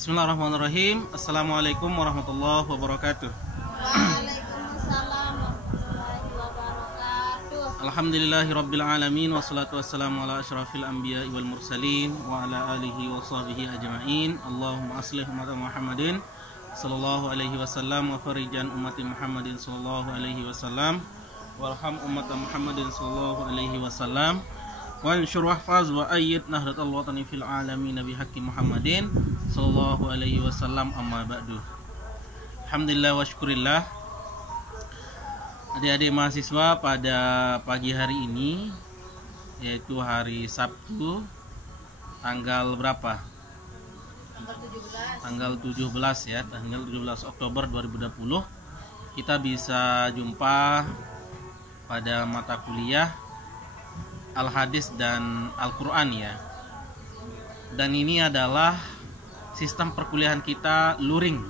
Bismillahirrahmanirrahim. Assalamualaikum warahmatullahi wabarakatuh. Waalaikumsalam warahmatullahi wabarakatuh. Alhamdulillahirabbil alamin wassalatu wassalamu ala asyrafil anbiya'i wal mursalin wa ala alihi wa sahbihi ajma'in. Allahumma aslih umat Muhammadin sallallahu alaihi wasallam wa farijan ummati Muhammadin sallallahu alaihi wasallam warham umat Muhammadin sallallahu alaihi wasallam wa ansyur wahfaz wa ayyid nahdatal watani fil alamin nabi haqqi Muhammadin sallallahu alaihi wasallam, amma ba'du. Alhamdulillah wa syukurillah. Adik-adik mahasiswa, pada pagi hari ini, yaitu hari Sabtu, tanggal berapa? Tanggal 17 ya, tanggal 17 Oktober 2020, kita bisa jumpa pada mata kuliah Al-Hadis dan Al-Quran ya. Dan ini adalah sistem perkuliahan kita luring.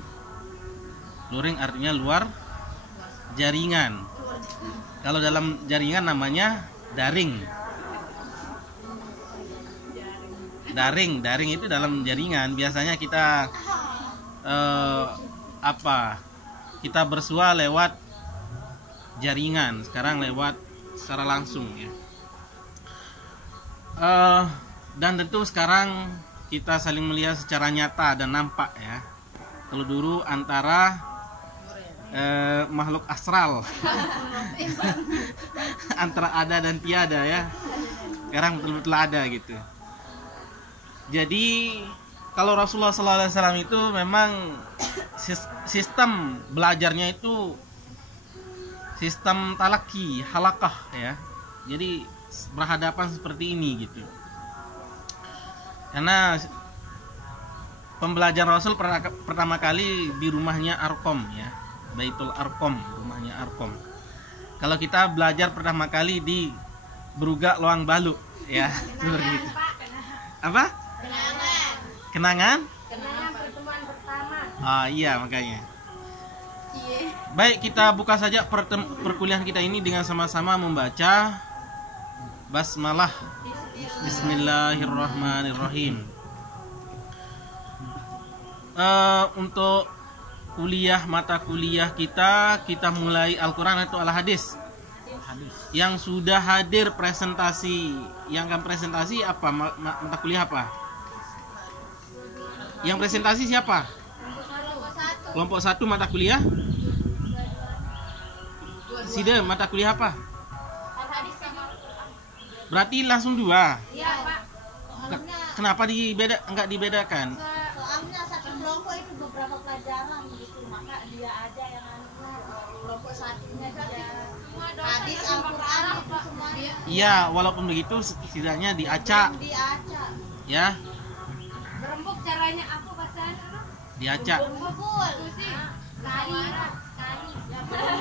Luring artinya luar jaringan. Kalau dalam jaringan namanya daring. Daring itu dalam jaringan. Biasanya kita kita bersua lewat jaringan. Sekarang lewat secara langsung ya. Dan tentu sekarang kita saling melihat secara nyata dan nampak ya. Kalau dulu antara makhluk astral antara ada dan tiada ya, sekarang betul-betul ada gitu. Jadi kalau Rasulullah SAW itu memang sistem belajarnya itu sistem talaki, halakah ya. Jadi berhadapan seperti ini gitu. Karena pembelajaran Rasul pertama kali di rumahnya Arqam ya, Baitul Arqam, rumahnya Arqam. Kalau kita belajar pertama kali di Brugak Loang Balu ya, seperti itu. Apa? Kenangan pertemuan pertama. Ah iya, makanya. Baik, kita buka saja perkuliahan kita ini dengan sama-sama membaca basmalah. Bismillahirrahmanirrahim. Untuk mata kuliah kita mulai Al-Quran atau Al-Hadis. Yang sudah hadir presentasi, yang akan presentasi apa? Mata kuliah apa? Yang presentasi siapa? Kelompok 1 mata kuliah. Sida mata kuliah apa? Berarti langsung 2. Iya, Pak. Kenapa enggak dibedakan? Soalnya satu kelompok itu beberapa pelajaran gitu, maka dia ada yang kelompok satunya dia hadis Al-Quran itu semuanya. Iya, walaupun begitu setidaknya diacak. Ya. Berembuk caranya apa bahasanya? Diacak. Berembuk.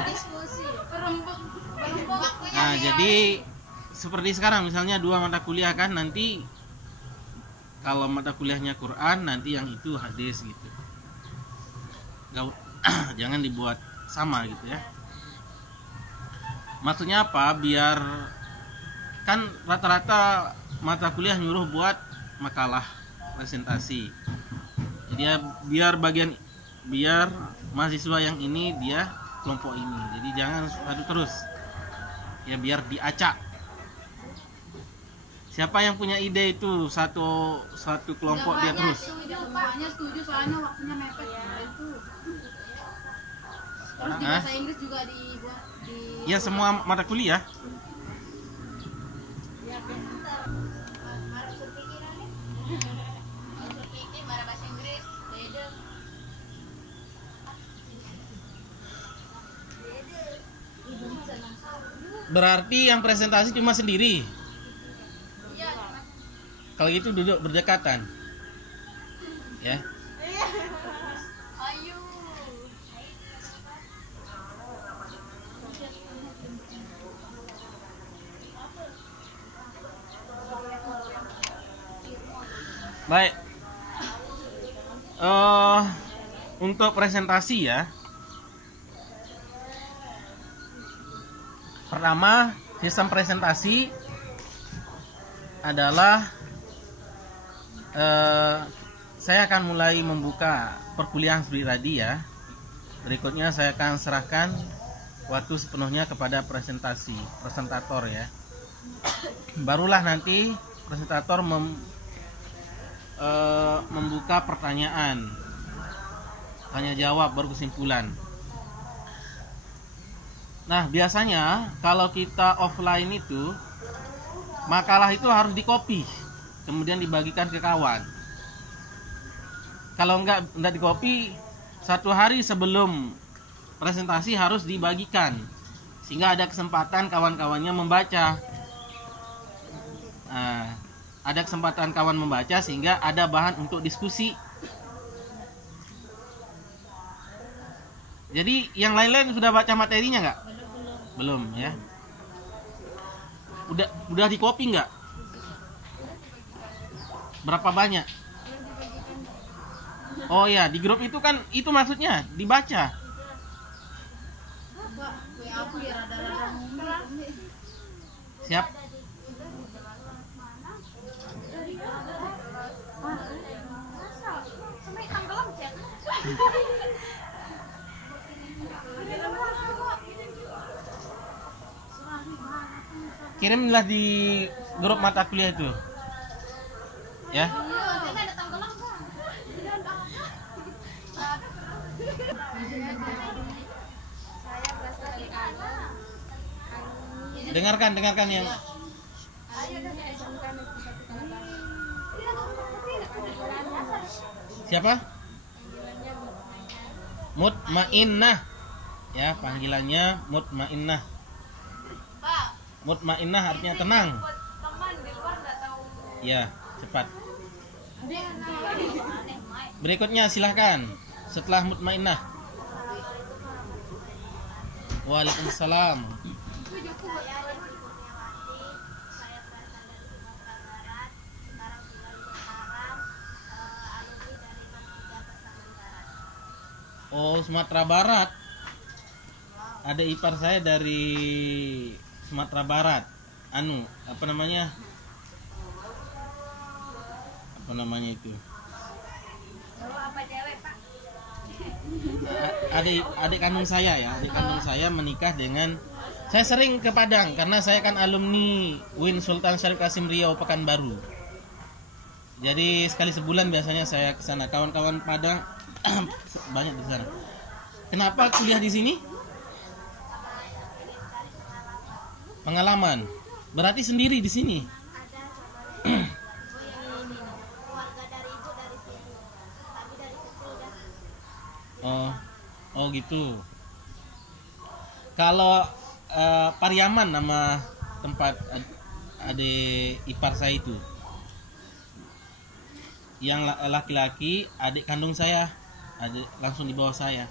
Diskusi. Berembuk. Nah, jadi seperti sekarang misalnya 2 mata kuliah kan, nanti kalau mata kuliahnya Quran, nanti yang itu hadis gitu. Jangan dibuat sama gitu ya. Maksudnya apa? Biar kan rata-rata mata kuliah nyuruh buat makalah presentasi. Jadi ya, biar mahasiswa yang ini dia kelompok ini. Jadi jangan satu terus. Ya biar diacak. Siapa yang punya ide itu satu kelompok dia terus? Setuju, soalnya waktunya mepet ya. Terus di bahasa Inggris juga dibuat Ya semua mata kuliah. Berarti yang presentasi cuma sendiri. Kalau gitu duduk berdekatan. Ya. Baik. Untuk presentasi ya. Pertama, sistem presentasi adalah saya akan mulai membuka perkuliahan Sri Radi ya. Berikutnya saya akan serahkan waktu sepenuhnya kepada presentator ya. Barulah nanti presentator membuka pertanyaan, tanya jawab, baru kesimpulan. Nah, biasanya kalau kita offline itu makalah itu harus di-copy, kemudian dibagikan ke kawan. Kalau enggak di-copy, 1 hari sebelum presentasi harus dibagikan, sehingga ada kesempatan kawan-kawannya membaca. Nah, ada kesempatan kawan membaca sehingga ada bahan untuk diskusi. Jadi yang lain-lain sudah baca materinya nggak? Belum ya. Udah di copy nggak? Berapa banyak? Oh ya, di grup itu kan itu maksudnya dibaca. Siap. Kirimlah di grup mata kuliah itu. Ya. Dengarkan yang siapa? Mutmainnah. Ya, panggilannya Mutmainnah. Mutmainnah artinya tenang. Ya, cepat. Berikutnya silahkan. Setelah Mutmainnah. Waalaikumsalam. Oh, Sumatera Barat. Ada ipar saya dari Sumatera Barat. Apa namanya itu? Adik kandung saya ya. Adik kandung saya menikah dengan. Saya sering ke Padang karena saya kan alumni UIN Sultan Syarif Qasim Riau Pekanbaru. Jadi sekali sebulan biasanya saya ke sana. Kawan-kawan Padang banyak di sana. Kenapa kuliah di sini? Pengalaman. Berarti sendiri di sini. Oh gitu. Kalau Pariaman nama tempat adik ipar saya itu. Yang laki-laki adik kandung saya, adik langsung di bawah saya.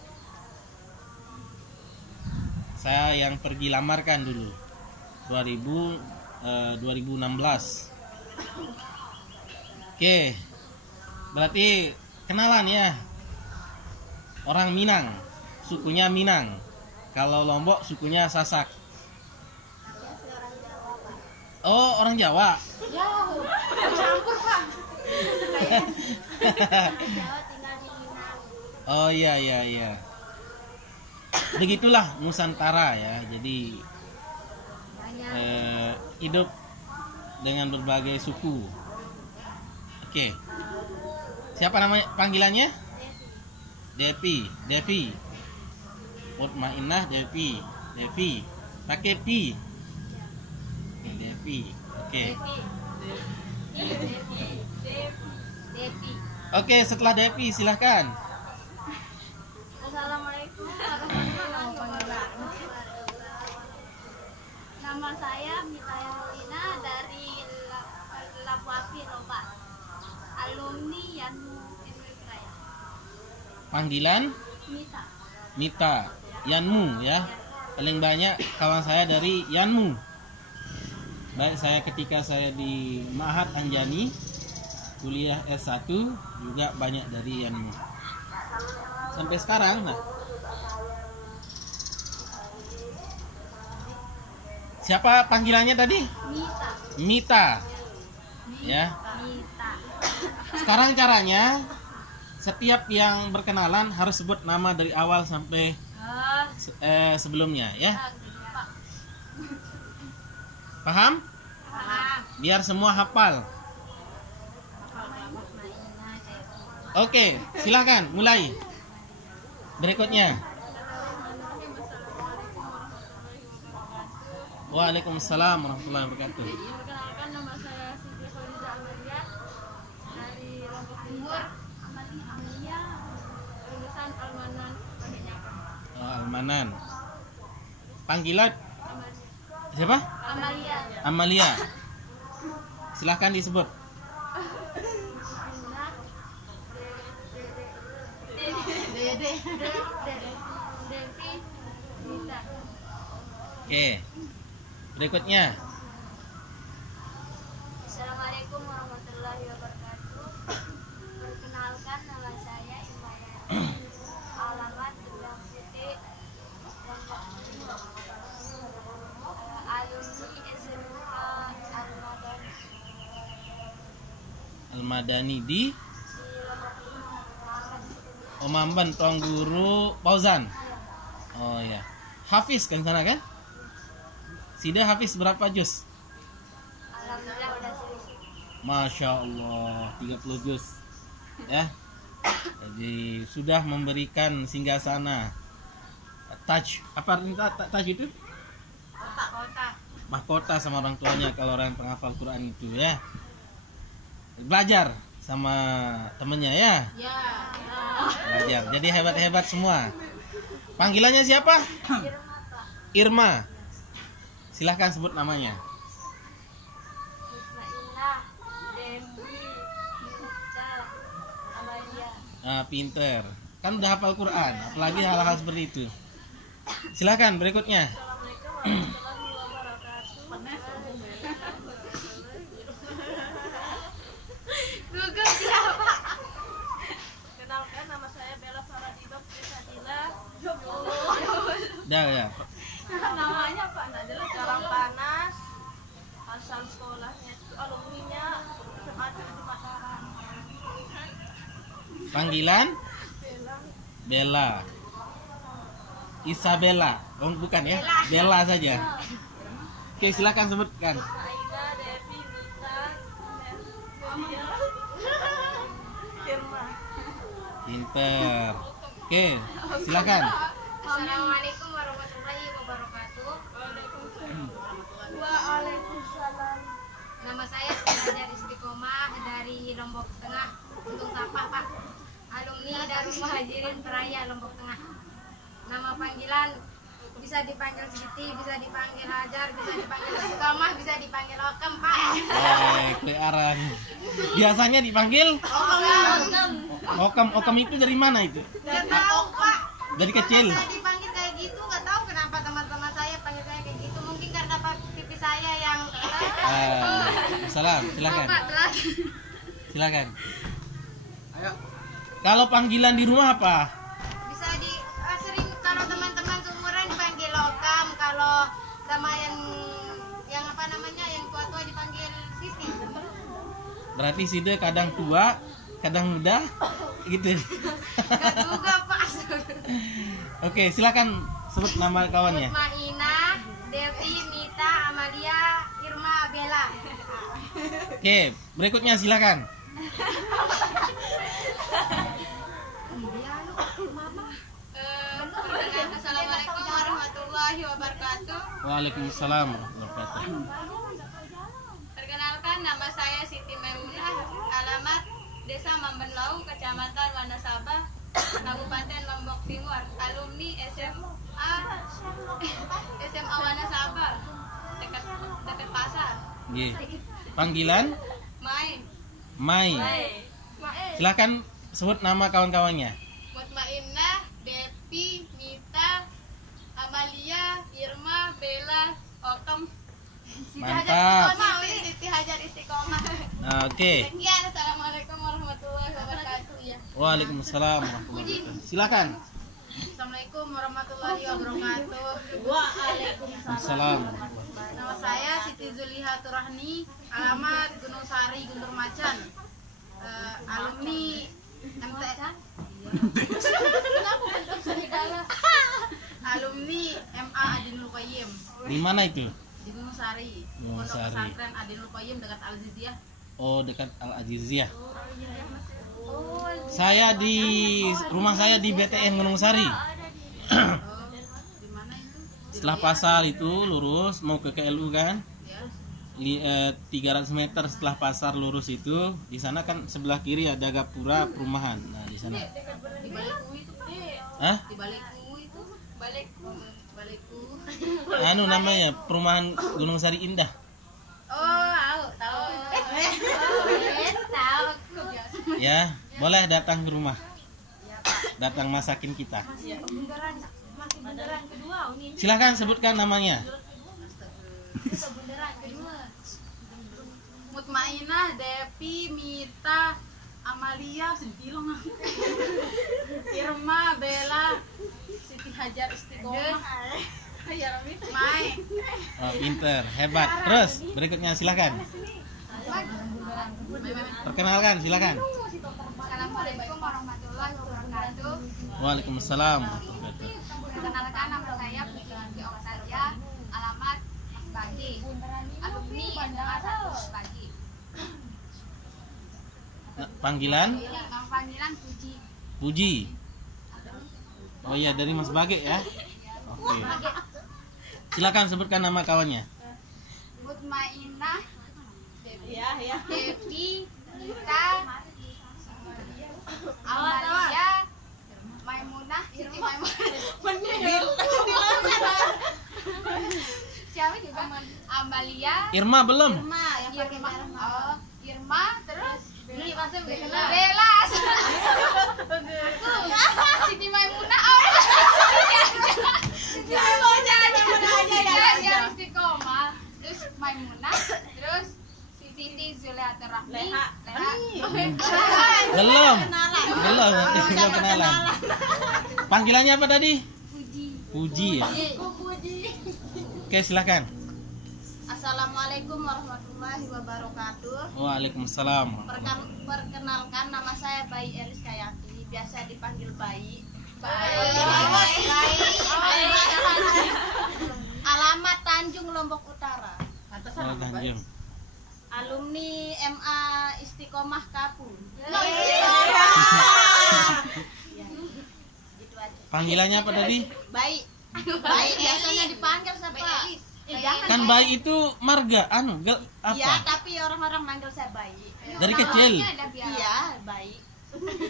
Saya yang pergi lamarkan dulu 2016. Oke, berarti kenalan ya. Orang Minang, sukunya Minang. Kalau Lombok sukunya Sasak. Oh, orang Jawa. Jauh, campur Pak. Jawa tinggal di Minang. Oh iya. Begitulah Nusantara ya. Jadi hidup dengan berbagai suku. Oke. Siapa namanya panggilannya? Devi. Mutmainnah Devi. Pakai Pi. Devi. Oke. Devi. Oke, setelah Devi silahkan. Assalamualaikum warahmatullahi wabarakatuh. Nama saya Mita Yolina dari Labu Api Roba. Alumni Yanmu Raya. Panggilan? Mita. Yanmu ya. Paling banyak kawan saya dari Yanmu. Baik saya ketika saya di Ma'had Anjani kuliah S1 juga banyak dari Yanmu. Sampai sekarang nah. Siapa panggilannya tadi? Mita. Ya. Sekarang caranya setiap yang berkenalan harus sebut nama dari awal sampai sebelumnya ya. Paham? Biar semua hafal. Oke, silakan mulai. Berikutnya. Waalaikumsalam warahmatullahi wabarakatuh. Perkenalkan, nama saya Siti Khadijah Amalia dari Lombok Timur. Amalia lulusan Almanan Pandeglang. Oh, Almanan. Panggilan siapa? Amalia. Amalia. Silahkan disebut. Devi Nita. Oke. Berikutnya. Assalamualaikum warahmatullahi wabarakatuh. Perkenalkan, nama saya Imayani. Alamat Gedang Putih, Lombok Timur. Alumni SMK Al-Madani Al-Madani di Lombok Timur. Omamban, Tuan Guru Fauzan. Oh ya. Hafiz kan sana kan? Sida hafiz berapa juz? Alhamdulillah udah selesai. Masya Allah 30 juz ya. Jadi sudah memberikan singgasana taj. Apa artinya taj itu? Kota. Mahkota sama orang tuanya kalau orang penghafal Quran itu ya. Belajar sama temennya ya. Ya. Belajar. Jadi hebat-hebat semua. Panggilannya siapa? Irma. Silahkan sebut namanya. Ismaillah, Devi, Nita, Amalia. Nah, pinter. Kan udah hafal Quran, apalagi hal-hal seperti itu. Silahkan berikutnya. Assalamualaikum warahmatullahi wabarakatuh. Gugus siapa? Kenalkan, nama saya Bella Faradibah Prisatila. Dah ya. Namanya Pak enggak jelas. Jalan panas. Asal sekolahnya itu alumninya ada di Mataram. Panggilan Bella. Isabella. Oh, bukan ya? Bella saja. Oke, silakan sebutkan. Aida, Devi, Nita, Amalia, Irma. Pinter. Oke, silakan. Assalamualaikum warahmatullahi wabarakatuh. Waalaikumsalam. Nama saya Hajar Istiqomah dari Lombok Tengah, Gunung Sampah, Pak. Alumni dari Muhajirin Peraya Lombok Tengah. Nama panggilan bisa dipanggil Siti, bisa dipanggil Hajar, bisa dipanggil Istiqomah, bisa dipanggil Okem, Pak. Kearan. Biasanya dipanggil Okam. Okam itu dari mana itu? Nggak tahu, Pak. Dari kecil. Saya dipanggil kayak gitu, nggak tahu kenapa teman-teman saya panggil saya kayak gitu. Mungkin karena pipi saya yang Salam, silakan. Pak, Silakan. Ayo. Kalau panggilan di rumah apa? bisa sering kalau teman-teman seumuran dipanggil Okam, kalau sama yang apa namanya yang tua-tua dipanggil Siti. Berarti Sida kadang tua, kadang muda, gitu. Nggak juga, Pak. Oke, silakan sebut nama kawannya. Maina, Devi, Nita, Amalia, Irma, Bella. Oke, berikutnya silakan. Assalamualaikum warahmatullahi wabarakatuh. Waalaikumsalam warahmatullahi wabarakatuh. Perkenalkan, nama saya Siti Maimunah, alamat Desa Mambenlau, Kecamatan Wanasaba, Kabupaten Lombok Timur, alumni SMA Wanasaba, dekat pasar. Nggih. Panggilan Mai. Silakan sebut nama kawan-kawannya. Mutmainnah, Devi, Nita, Amalia, Irma, Bella, Okem. Mantap. Siti Hajar Istiqomah. Oke. Sekian, assalamualaikum warahmatullahi wabarakatuh. Ya. Waalaikumsalam warahmatullahi wabarakatuh. Silakan. Assalamualaikum warahmatullahi wabarakatuh. Waalaikumsalam. Salam. Nama saya Siti Zuliha Turahni, alamat Gunung Sari, Guntur Macan. Alumni Alumni MA Adinul Qayyim Di mana itu? di Gunung Sari. Gunung Pondok Sari. Pesantren Adinul Qayyim dekat Al Ziziyah. Oh, dekat Al Aziziyah. Saya di rumah saya di BTN Gunung Sari. Oh, di mana itu? Setelah pasar itu lurus mau ke KLU kan? Ya. 300 meter setelah pasar lurus itu, di sana kan sebelah kiri ada gapura perumahan. Nah, di sana. Di balikku itu, Pak. Hah? Di balikku itu, balikku. Anu namanya perumahan Gunung Sari Indah. Oh, tahu. Tahu. Ya, boleh datang ke rumah. Datang masakin kita. Masih bundaran kedua ini. Silahkan sebutkan namanya. Bundaran kedua. Mutmainah, Depi, Mita, Amalia, Sentilong, Irma, Bella, Siti Hajar Istiqomah, Mai. Oh, pinter, hebat. Terus berikutnya silahkan. Perkenalkan, silahkan. Assalamualaikum warahmatullahi wabarakatuh. Waalaikumsalam. Perkenalkan nama saya Putri Oktaria, alamat Mas Bagi, alumni SMA 1 Mas Bagi. Nah, panggilan Nama panggilan Puji. Puji. Oh iya, dari Mas Bage ya. Oke. Silakan sebutkan nama kawannya. Mutmainah, Ya. Devi, Mita, Amalia, Maimunah, Siti Maimunah. Siapa juga? Amalia, Irma belum? Irma, Irma, terus Bella, Siti Maimunah, Hajar Istiqomah, terus Maimunah, terus Siti Zuliatul Rahmi, Leha. Belum. Belum kenalan. Panggilannya apa tadi? Puji ya. Oke, silakan. Assalamualaikum warahmatullahi wabarakatuh. Waalaikumsalam. Perkenalkan nama saya Bayi Elis Kayati, biasa dipanggil Bayi. Alamat Tanjung Lombok Utara. Oh, Tanjung. Alumni MA Istiqomah Kapur. Gitu aja. Panggilannya apa tadi? Bayi. Bayi biasanya dipanggil siapa? Kan bayi itu marga Iya, apa? tapi orang-orang manggil saya Bayi. Dari kecil. Iya, Bayi.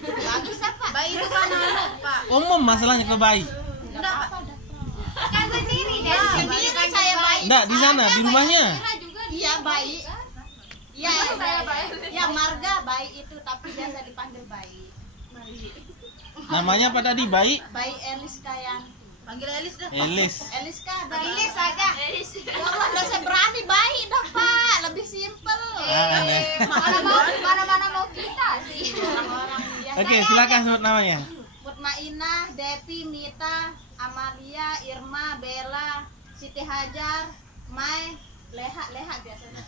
Bagus apa? Bayi itu kan Pak. Umum masalahnya ke bayi. Kan sendiri deh. Sendiri saya Bayi. Enggak, di sana, di rumahnya. Iya, Bayi. Iya, ya marga Bayi itu, tapi biasa dipanggil Bayi. Namanya apa tadi? Bayi? Bayi Elis Kayan. Panggil Elis dah. Elis. Eliska, Elis aja. Ya Allah, udah saya berani Bayi dah Pak, lebih simpel. Aneh. Mana mau kita sih. Orang-orang biasa. Oke, silakan sebut namanya. Mutmainah, Depi, Mita, Amalia, Irma, Bella, Siti Hajar, Mai, Leha biasanya.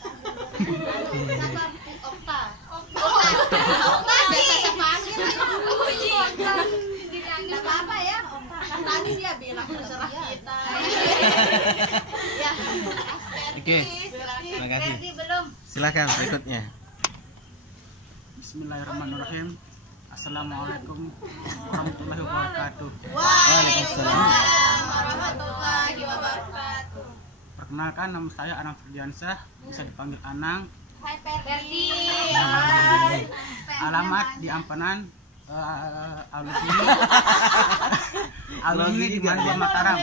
Siapa? Okta. Okta biasa saya panggil. Tidak apa-apa ya, Okta. Kan tadi dia bilang terserah kita. Ya. Oke. Terima kasih. Belum. Silakan berikutnya. Bismillahirrahmanirrahim. Assalamualaikum warahmatullahi wabarakatuh. Waalaikumsalam. Warahmatullahi wabarakatuh. Perkenalkan, nama saya Anang Firdiansyah, bisa dipanggil Anang. Hai Perdi. Alamat di Ampanan, alumni di Mandua Mataram.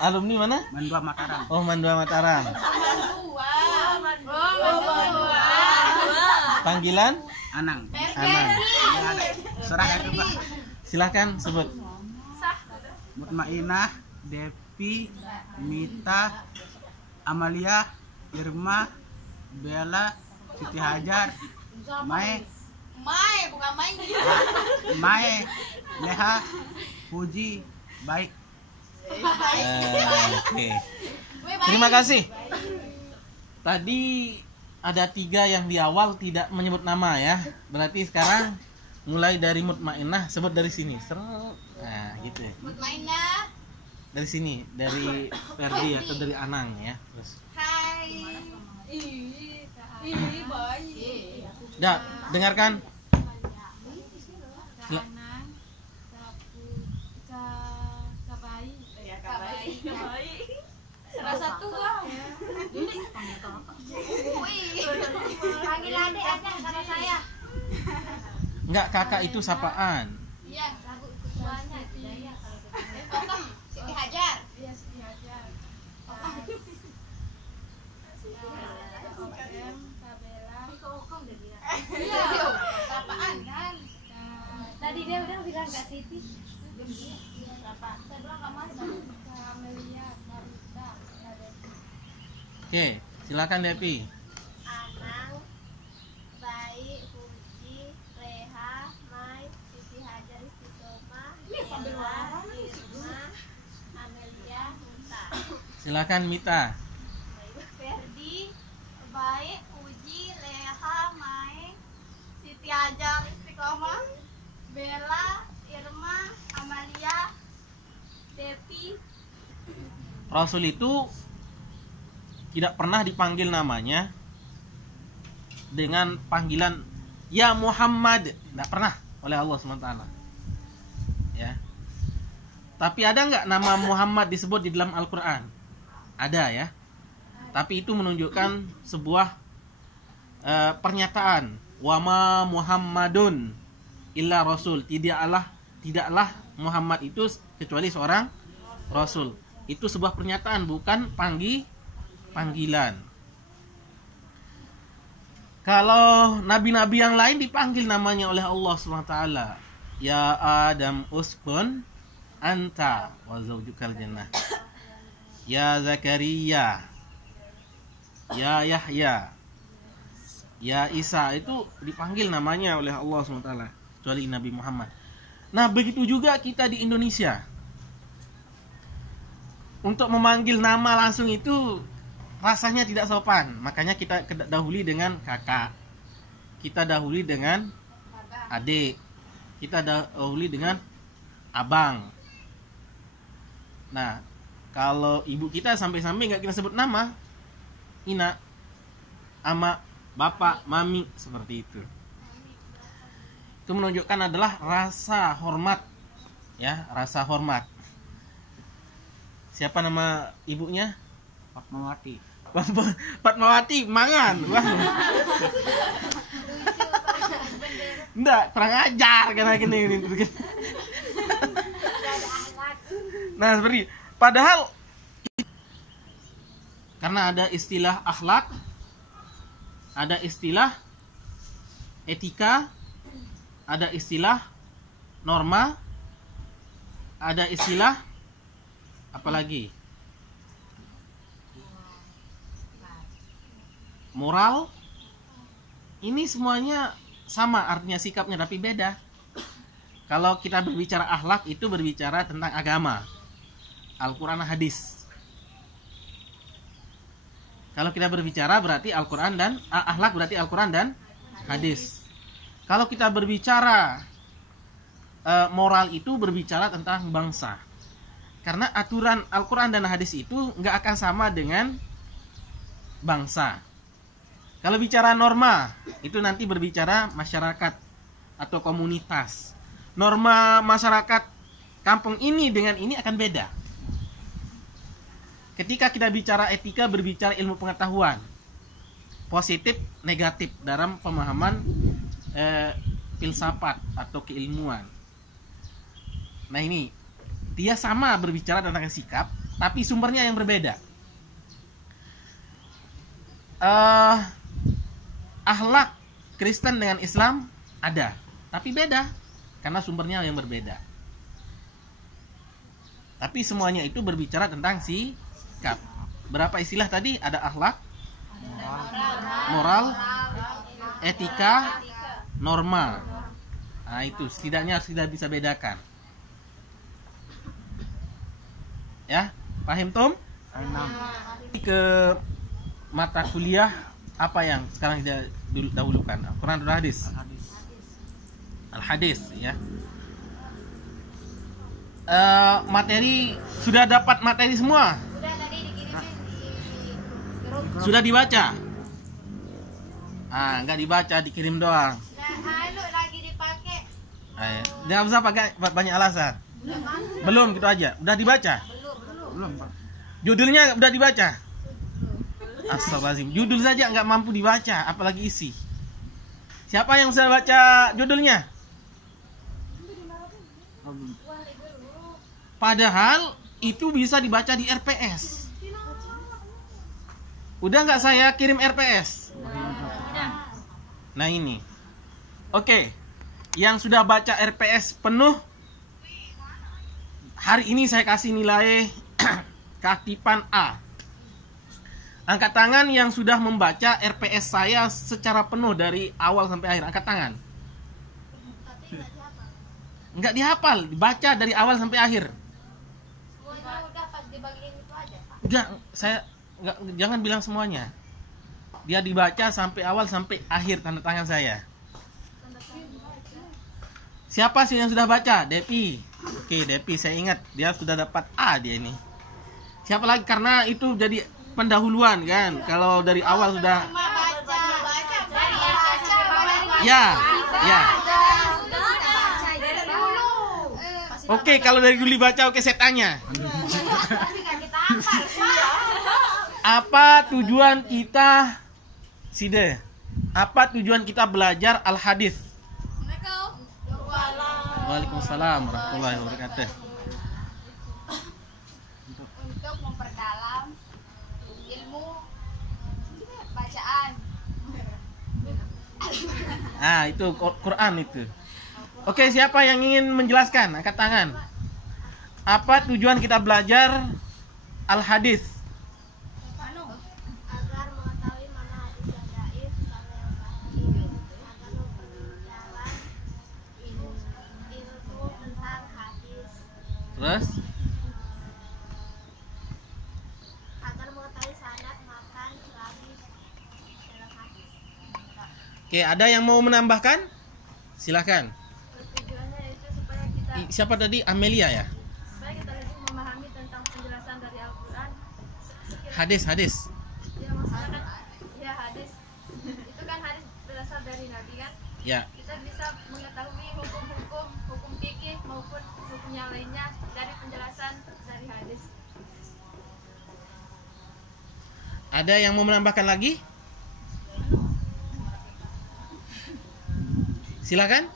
Alumni mana? Mandua Mataram. Oh, Mandua Mataram. Panggilan? Anang. Anang. Serah ya Pak. Silakan sebut. Mutmainah, Depi, Mita, Amalia, Irma, Bella, Siti Hajar, Mai, Bukan main. Mai, Leha, Puji, Baik. Oke. Terima kasih. Tadi ada 3 yang di awal tidak menyebut nama ya. Berarti sekarang mulai dari mutmainnah, sebut dari sini. Nah, gitu ya. Mutmainnah. Dari sini, dari Ferdi atau dari Anang ya. Terus. Hai. Ih, bayi. Dah, dengarkan. Kanan, kabai. Ya, kabai. Salah satu bang. Panggil adik aja sama saya. Enggak, kakak itu sapaan. Iya. Lagu ikut tuanya Daya kalau gitu. Okem, Siti Hajar. Iya, Siti Hajar. Okem, Kabela. Okem udah bilang. Iya. Sapaan kan? Tadi dia udah bilang Kak Siti. Berapa? Saya bilang kamu Kamelia, Marita, Devi. Oke, silakan Devi. Anang, Bayi, Puji, Reha, Mai, Siti Hajar, Istiqomah, Ella, Irma, Amelia, Muta. Silakan Mita. Ferdi, Bayi, Puji, Leha, Mai, Siti Hajar, Istiqomah, Bella, Irma, Amalia, Devi. Rasul itu tidak pernah dipanggil namanya dengan panggilan ya Muhammad, tidak pernah oleh Allah SWT. Ya. Tapi ada nggak nama Muhammad disebut di dalam Al-Quran? Ada ya. Tapi itu menunjukkan sebuah pernyataan, wama Muhammadun illa Rasul. Tidaklah Muhammad itu kecuali seorang Rasul. Itu sebuah pernyataan, bukan panggilan. Kalau nabi-nabi yang lain dipanggil namanya oleh Allah SWT. Ya Adam uskun anta wa zawjukal jannah. Ya Zakaria, ya Yahya, ya Isa, itu dipanggil namanya oleh Allah SWT, kecuali Nabi Muhammad. Nah, begitu juga kita di Indonesia. Untuk memanggil nama langsung itu rasanya tidak sopan. Makanya kita dahului dengan kakak, kita dahului dengan adik, kita dahului dengan abang. Nah, kalau ibu kita sampai-sampai nggak kita sebut nama, ina, ama, bapak, mami, seperti itu. Itu menunjukkan adalah rasa hormat, ya, rasa hormat. Siapa nama ibunya? Fatmawati. Fatmawati, mangan. Wah. Enggak, kurang ajar karena gini. Nah, seperti padahal karena ada istilah akhlak, ada istilah etika, ada istilah norma, ada istilah apa lagi? Moral. Ini semuanya sama artinya, sikapnya, tapi beda. Kalau kita berbicara akhlak, itu berbicara tentang agama, Al-Quran, hadis. Kalau kita berbicara berarti Al-Quran dan akhlak berarti Al-Quran dan hadis. Kalau kita berbicara moral, itu berbicara tentang bangsa. Karena aturan Al-Quran dan hadis itu nggak akan sama dengan bangsa. Kalau bicara norma, itu nanti berbicara masyarakat atau komunitas. Norma masyarakat kampung ini dengan ini akan beda. Ketika kita bicara etika, berbicara ilmu pengetahuan, positif, negatif dalam pemahaman filsafat atau keilmuan. Nah, ini dia sama berbicara tentang sikap, tapi sumbernya yang berbeda. Akhlak Kristen dengan Islam ada, tapi beda karena sumbernya yang berbeda. Tapi semuanya itu berbicara tentang sikap. Berapa istilah tadi? Ada akhlak, moral, etika, norma. Nah, itu setidaknya sudah bisa bedakan. Ya, paham Tom? Ke mata kuliah apa yang sekarang kita dahulukan? Al-Quran dan hadis. Al-hadis ya. Materi sudah dapat materi semua? Udah tadi dikirimin di grup. Sudah dibaca? Nggak dibaca, dikirim doang. Nah, lagi dipakai. Nggak usah pakai banyak alasan. Belum gitu aja. Udah dibaca? Belum, Pak. Judulnya udah dibaca? Astagfirullahaladzim. Judul saja nggak mampu dibaca, apalagi isi. Siapa yang sudah baca judulnya? Padahal itu bisa dibaca di RPS. Udah nggak saya kirim RPS? Nah ini. Oke. Yang sudah baca RPS penuh, hari ini saya kasih nilai keaktifan A. Angkat tangan yang sudah membaca RPS saya secara penuh dari awal sampai akhir. Angkat tangan. Enggak dihafal, dibaca dari awal sampai akhir. Udah pas dibagiin itu aja, Pak. Enggak, jangan bilang semuanya. Dia dibaca sampai awal sampai akhir tanda tangan saya. Siapa sih yang sudah baca? Depi. Oke, Depi saya ingat dia sudah dapat A dia ini. Siapa lagi? Karena itu jadi pendahuluan kan. Kalau dari awal sudah ya. Oke, kalau dari dulu baca, oke saya tanya. Apa tujuan kita Side? Apa tujuan kita belajar al-hadis? Waalaikumsalam warahmatullahi wabarakatuh. Untuk memperdalam ilmu bacaan. Itu Quran itu. Oke, siapa yang ingin menjelaskan? Angkat tangan. Apa tujuan kita belajar al-hadis? Agar mengetahui mana hadis yang dhaif, mana yang sahih, agar memperdalam ilmu tentang hadis. Terus? Agar mengetahui sanad, matan, rawi dalam hadis. Oke, ada yang mau menambahkan? Silakan. Tujuannya itu supaya kita Siapa tadi? Amelia ya? lebih memahami tentang penjelasan dari Al-Quran. Hadis. Ya maksudnya kan, ya hadis itu kan hadis berasal dari Nabi kan. Ya. Kita bisa mengetahui hukum fikih maupun hukum yang lainnya dari penjelasan dari hadis. Ada yang mau menambahkan lagi? Silakan.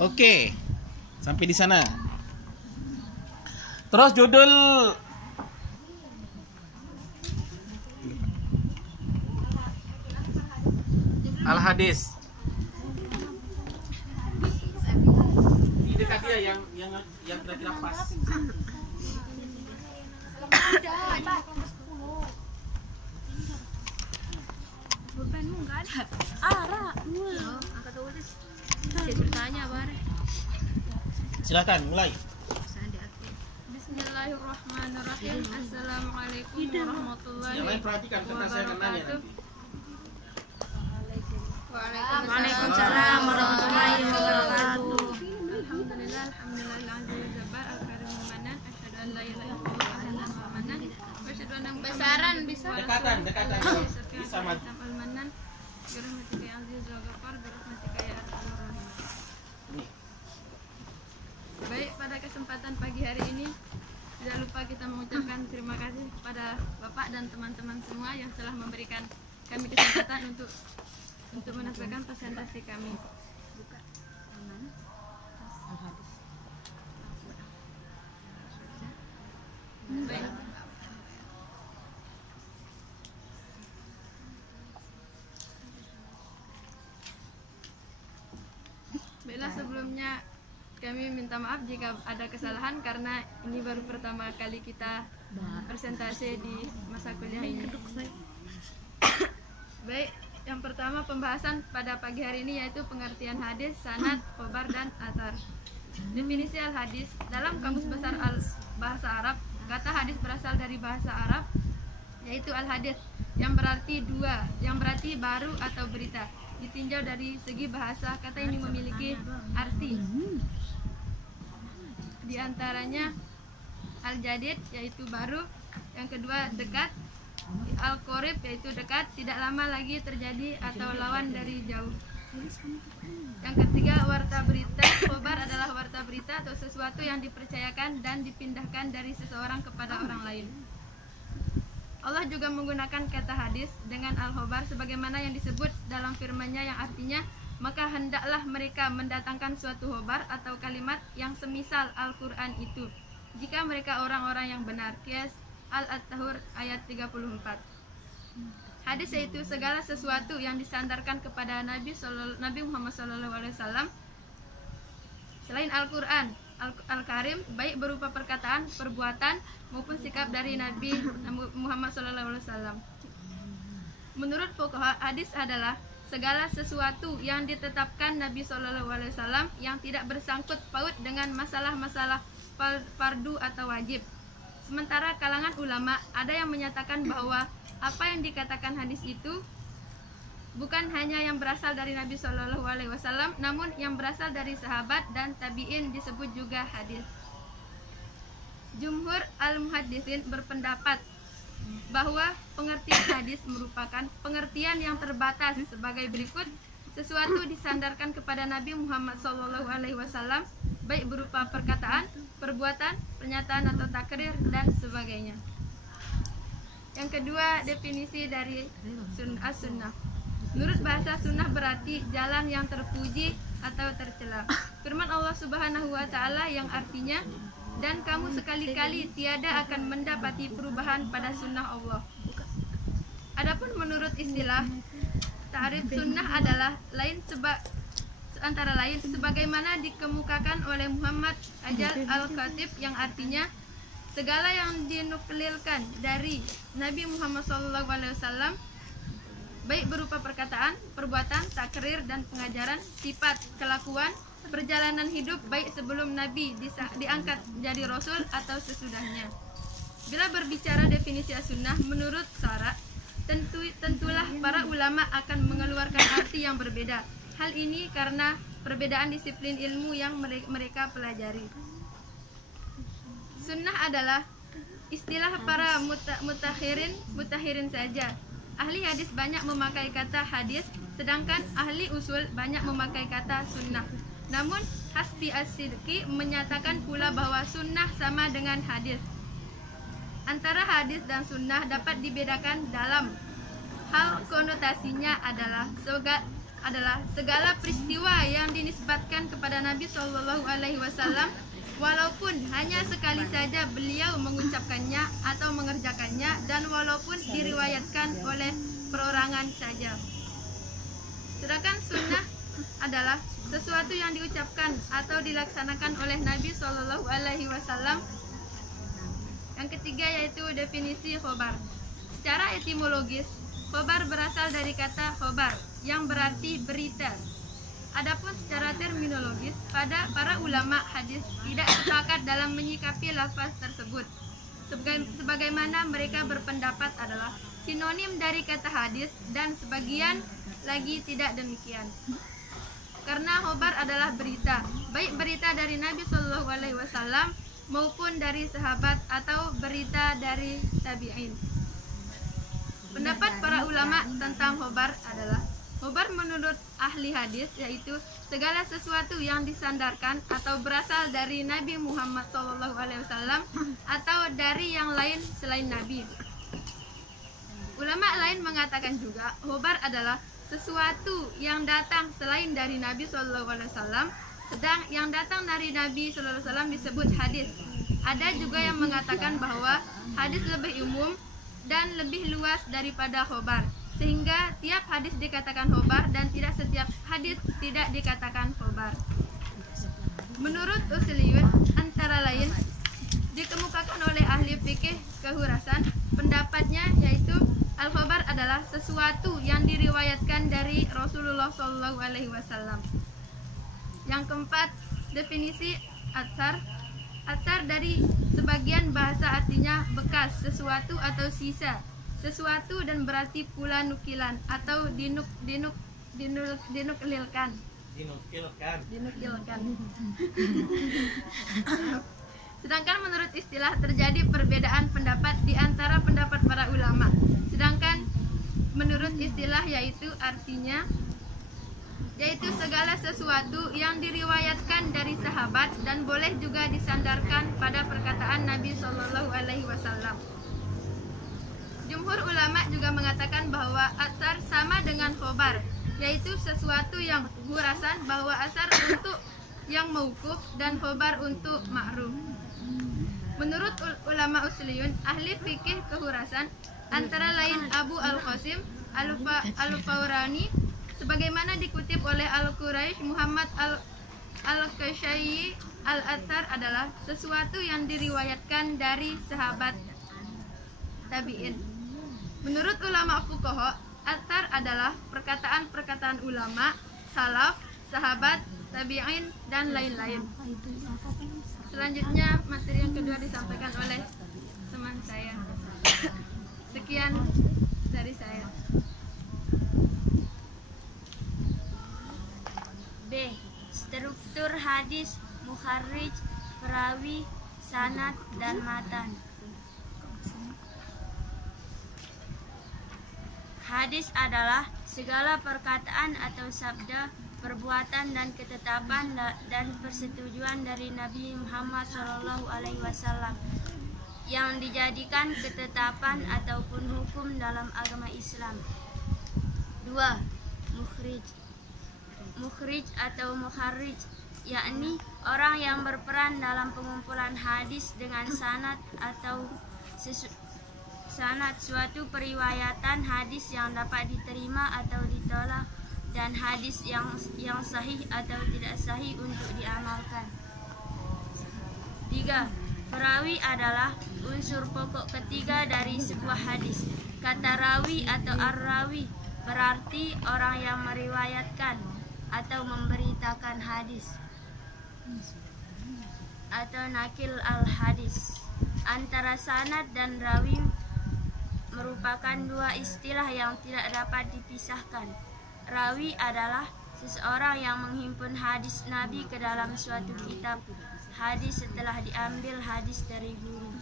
Oke. Sampai di sana. Terus judul Al-Hadis. Di dekat dia yang kira-kira pas. Bebanmu nggak ada. Angkat tulis. Saya bertanya bare. Silakan mulai. Bismillahirrahmanirrahim. Assalamualaikum warahmatullahi Yang lain perhatikan karena saya akan nanya nanti. Waalaikumsalam warahmatullahi wabarakatuh. Alhamdulillah, alhamdulillahil jabbar al-karim manan asyhadu an la ilaha illallah ahlan manan wa asyhadu anna Besaran bisa. Dekatan. Bisa maju. al-manan birahmatika ya aziz wa ghafar birahmatika ya arhamar rahimin. Baik, pada kesempatan pagi hari ini tidak lupa kita mengucapkan terima kasih kepada Bapak dan teman-teman semua yang telah memberikan kami kesempatan untuk menampilkan presentasi kami. Baik. Baiklah, sebelumnya kami minta maaf jika ada kesalahan karena ini baru pertama kali kita presentasi di masa kuliah ini. Baik, yang pertama pembahasan pada pagi hari ini yaitu pengertian hadis, sanad, khobar, dan athar. Definisi al-hadis dalam Kamus Besar Bahasa Arab, kata hadis berasal dari bahasa Arab yaitu al-hadits, yang berarti dua, yang berarti baru atau berita. Ditinjau dari segi bahasa, kata ini memiliki arti. Di antaranya al-jadid yaitu baru, yang kedua dekat, al-qorib yaitu dekat, tidak lama lagi terjadi atau lawan dari jauh. Yang ketiga warta berita. Khobar adalah warta berita atau sesuatu yang dipercayakan dan dipindahkan dari seseorang kepada orang lain. Allah juga menggunakan kata hadis dengan al-khobar sebagaimana yang disebut dalam firman-Nya yang artinya, maka hendaklah mereka mendatangkan suatu khobar atau kalimat yang semisal Al-Quran itu jika mereka orang-orang yang benar. Qiyas Al-At-Tahur ayat 34. Hadis yaitu segala sesuatu yang disandarkan kepada Nabi Muhammad SAW selain Al-Quran Al-Karim, baik berupa perkataan, perbuatan maupun sikap dari Nabi Muhammad SAW. Menurut fuqaha, hadis adalah segala sesuatu yang ditetapkan Nabi SAW yang tidak bersangkut paut dengan masalah-masalah fardu atau wajib. Sementara kalangan ulama ada yang menyatakan bahwa apa yang dikatakan hadis itu bukan hanya yang berasal dari Nabi SAW, namun yang berasal dari sahabat dan tabi'in disebut juga hadis. Jumhur al-muhaddisin berpendapat bahwa pengertian hadis merupakan pengertian yang terbatas sebagai berikut: sesuatu disandarkan kepada Nabi Muhammad SAW, baik berupa perkataan, perbuatan, pernyataan atau takrir dan sebagainya. Yang kedua, definisi dari sunnah. Menurut bahasa, sunnah berarti jalan yang terpuji atau tercela. Firman Allah Subhanahu wa Ta'ala yang artinya, dan kamu sekali-kali tiada akan mendapati perubahan pada sunnah Allah. Adapun menurut istilah, ta'rif sunnah adalah antara lain sebagaimana dikemukakan oleh Muhammad Ajal Al-Khatib yang artinya segala yang dinuklilkan dari Nabi Muhammad SAW, baik berupa perkataan, perbuatan, takrir dan pengajaran, sifat, kelakuan, perjalanan hidup baik sebelum Nabi diangkat jadi Rasul atau sesudahnya. Bila berbicara definisi sunnah menurut syara, tentulah para ulama akan mengeluarkan arti yang berbeda. Hal ini karena perbedaan disiplin ilmu yang mereka pelajari. Sunnah adalah istilah para mutakhirin saja. Ahli hadis banyak memakai kata hadis, sedangkan ahli usul banyak memakai kata sunnah. Namun Hasbi As-Sidqi menyatakan pula bahwa sunnah sama dengan hadis. Antara hadis dan sunnah dapat dibedakan dalam hal konotasinya adalah segala peristiwa yang dinisbatkan kepada Nabi SAW, walaupun hanya sekali saja beliau mengucapkannya atau mengerjakannya, dan walaupun diriwayatkan oleh perorangan saja. Sedangkan sunnah adalah sesuatu yang diucapkan atau dilaksanakan oleh Nabi SAW. Yang ketiga yaitu definisi khobar. Secara etimologis, khobar berasal dari kata khobar yang berarti berita. Adapun secara terminologis, para ulama hadis tidak sepakat dalam menyikapi lafaz tersebut. Sebagaimana mereka berpendapat adalah sinonim dari kata hadis, dan sebagian lagi tidak demikian. Karena khobar adalah berita, baik berita dari Nabi SAW maupun dari sahabat atau berita dari tabi'in. Pendapat para ulama tentang khobar adalah, khobar menurut ahli hadis yaitu segala sesuatu yang disandarkan atau berasal dari Nabi Muhammad SAW atau dari yang lain selain Nabi. Ulama lain mengatakan juga khobar adalah sesuatu yang datang selain dari Nabi SAW, sedang yang datang dari Nabi SAW disebut hadis. Ada juga yang mengatakan bahwa hadis lebih umum dan lebih luas daripada khobar, sehingga tiap hadis dikatakan khobar dan tidak setiap hadis tidak dikatakan khobar. Menurut usuliyun, antara lain dikemukakan oleh ahli fikih kehurasan, pendapatnya yaitu al-khobar adalah sesuatu yang diriwayatkan dari Rasulullah SAW. Yang keempat, definisi atsar. Atsar dari sebagian bahasa artinya bekas, sesuatu atau sisa. sesuatu dan berarti pula nukilan atau dinukilkan. Sedangkan menurut istilah terjadi perbedaan pendapat di antara pendapat para ulama. Sedangkan menurut istilah yaitu artinya yaitu segala sesuatu yang diriwayatkan dari sahabat dan boleh juga disandarkan pada perkataan Nabi Shallallahu Alaihi Wasallam. Jumhur ulama juga mengatakan bahwa atsar sama dengan khobar, yaitu sesuatu yang hurasan, bahwa asar untuk yang mauquf dan khobar untuk ma'ruf. Menurut ulama usliyun, ahli fikih kehurasan antara lain Abu Al-Qasim Al-Fawrani, sebagaimana dikutip oleh Al-Quraish Muhammad Al-Qashayyi, al-athar adalah sesuatu yang diriwayatkan dari sahabat tabi'in. Menurut ulama fuqaha, athar adalah perkataan-perkataan ulama, salaf, sahabat, tabi'in, dan lain-lain. Selanjutnya materi yang kedua disampaikan oleh teman saya. Sekian dari saya. B. Struktur hadis, mukharrij, perawi, sanad, dan matan. Hadis adalah segala perkataan atau sabda, perbuatan dan ketetapan dan persetujuan dari Nabi Muhammad SAW yang dijadikan ketetapan ataupun hukum dalam agama Islam. 2. Mukhrij atau mukharrij, yakni orang yang berperan dalam pengumpulan hadis dengan sanad atau sanad suatu periwayatan hadis yang dapat diterima atau ditolak, dan hadis yang sahih atau tidak sahih untuk diamalkan. 3. Perawi adalah unsur pokok ketiga dari sebuah hadis. Kata rawi atau ar-rawi berarti orang yang meriwayatkan atau memberitakan hadis, atau nakil al-hadis. Antara sanad dan rawi merupakan dua istilah yang tidak dapat dipisahkan. Rawi adalah seseorang yang menghimpun hadis Nabi ke dalam suatu kitab hadis setelah diambil hadis dari guru.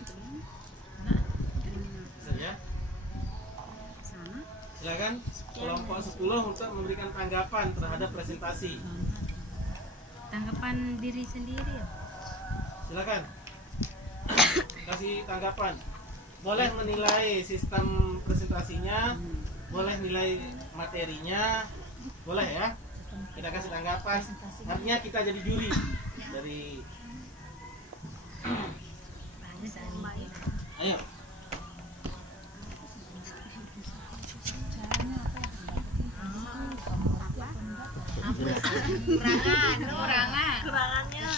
Silakan kelompok 10 untuk memberikan tanggapan terhadap presentasi. Tanggapan diri sendiri ya? Silakan. Kasih tanggapan. Boleh menilai sistem presentasinya, boleh nilai materinya, boleh ya. Kita kasih tanggapan. Artinya kita jadi juri dari. Ayo.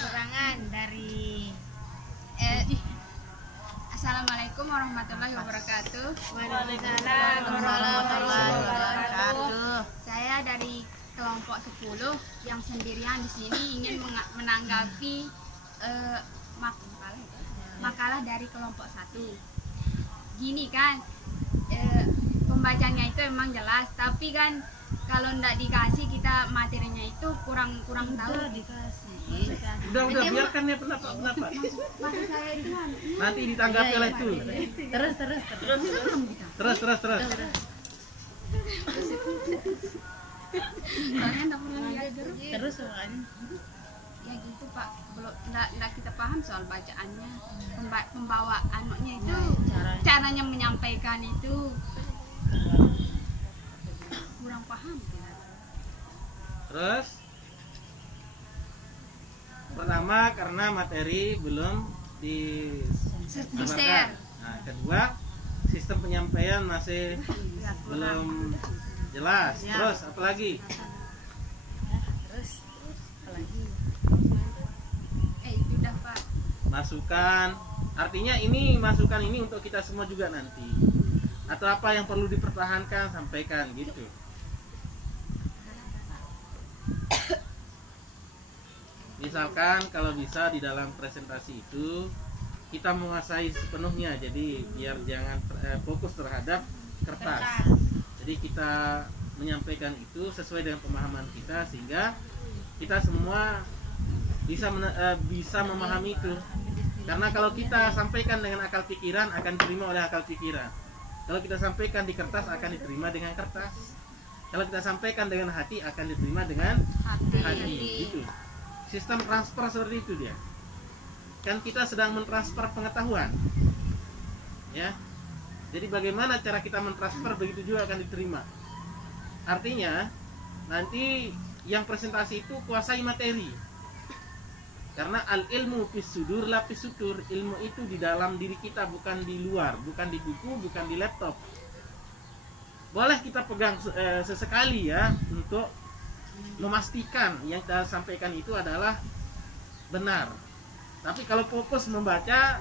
Kurangan dari Assalamualaikum warahmatullahi wabarakatuh. Waalaikumsalam warahmatullahi wabarakatuh. Saya dari kelompok 10 yang sendirian di sini ingin menanggapi makalah dari kelompok 1. Gini kan, pembacanya itu emang jelas, tapi kan kalau ndak dikasih kita materinya itu kurang tahu. Udah biarkan ya pendapat. Maksud saya itu Nanti ditanggapi oleh itu. Terus. Soalnya ndak pernah lihat Terus kan. ya gitu Pak, belum ndak kita paham soal bacaannya, pembawaannya itu, caranya menyampaikan itu kurang paham kita. Terus pertama karena materi belum disebarkan. Nah, kedua sistem penyampaian masih belum jelas. Terus apa lagi? Itu udah Pak. Masukan. Artinya ini masukan ini untuk kita semua juga nanti. Atau apa yang perlu dipertahankan sampaikan gitu. Misalkan kalau bisa di dalam presentasi itu kita menguasai sepenuhnya, jadi biar jangan fokus terhadap kertas. Jadi kita menyampaikan itu sesuai dengan pemahaman kita sehingga kita semua bisa memahami itu. Karena kalau kita sampaikan dengan akal pikiran akan diterima oleh akal pikiran. Kalau kita sampaikan di kertas akan diterima dengan kertas. Kalau kita sampaikan dengan hati akan diterima dengan hati. Gitu. Sistem transfer seperti itu dia. Kan kita sedang mentransfer pengetahuan. Ya. Jadi bagaimana cara kita mentransfer, begitu juga akan diterima. Artinya nanti yang presentasi itu kuasai materi. Karena al ilmu fis sudur la fis sutur. Ilmu itu di dalam diri kita, bukan di luar, bukan di buku, bukan di laptop. Boleh kita pegang sesekali ya untuk memastikan yang kita sampaikan itu adalah benar. Tapi kalau fokus membaca,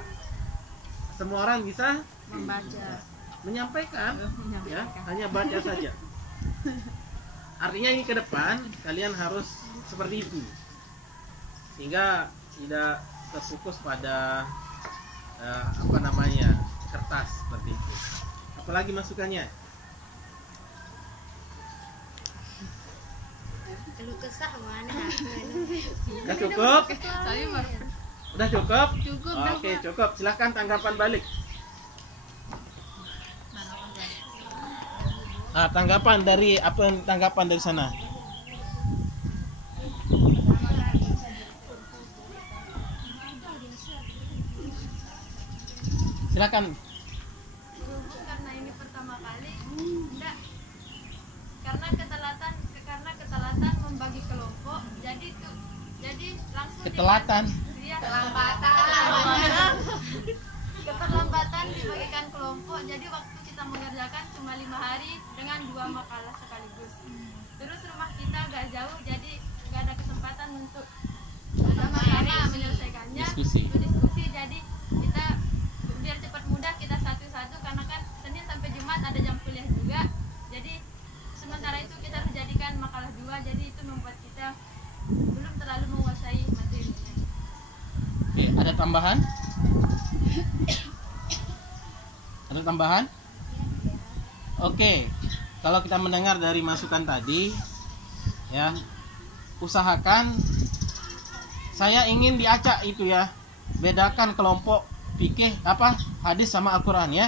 semua orang bisa menyampaikan, ya, hanya baca saja. Artinya ini ke depan kalian harus seperti itu, sehingga tidak terfokus pada kertas seperti itu. Apalagi masukannya? Keluh kesah mana? Udah cukup? Udah cukup? Cukup. Oke, cukup. Silahkan tanggapan balik. Nah, tanggapan dari sana? Silakan. Karena ini pertama kali, enggak. Karena ketelatan membagi kelompok, jadi langsung Ketelatan. Keterlambatan dibagikan kelompok, jadi waktu kita mengerjakan cuma 5 hari dengan 2 makalah sekaligus. Terus rumah kita agak jauh, jadi nggak ada kesempatan untuk sama-sama menyelesaikannya. Diskusi, jadi kita biar cepat mudah kita satu-satu, karena kan Senin sampai Jumat ada jam kuliah juga. Jadi sementara itu kita harus jadikan makalah 2, jadi itu membuat kita belum terlalu menguasai materinya. Oke, ada tambahan? Ada tambahan? Oke, kalau kita mendengar dari masukan tadi, ya, usahakan, saya ingin diacak itu ya, bedakan kelompok fikih hadis sama Al-Quran ya.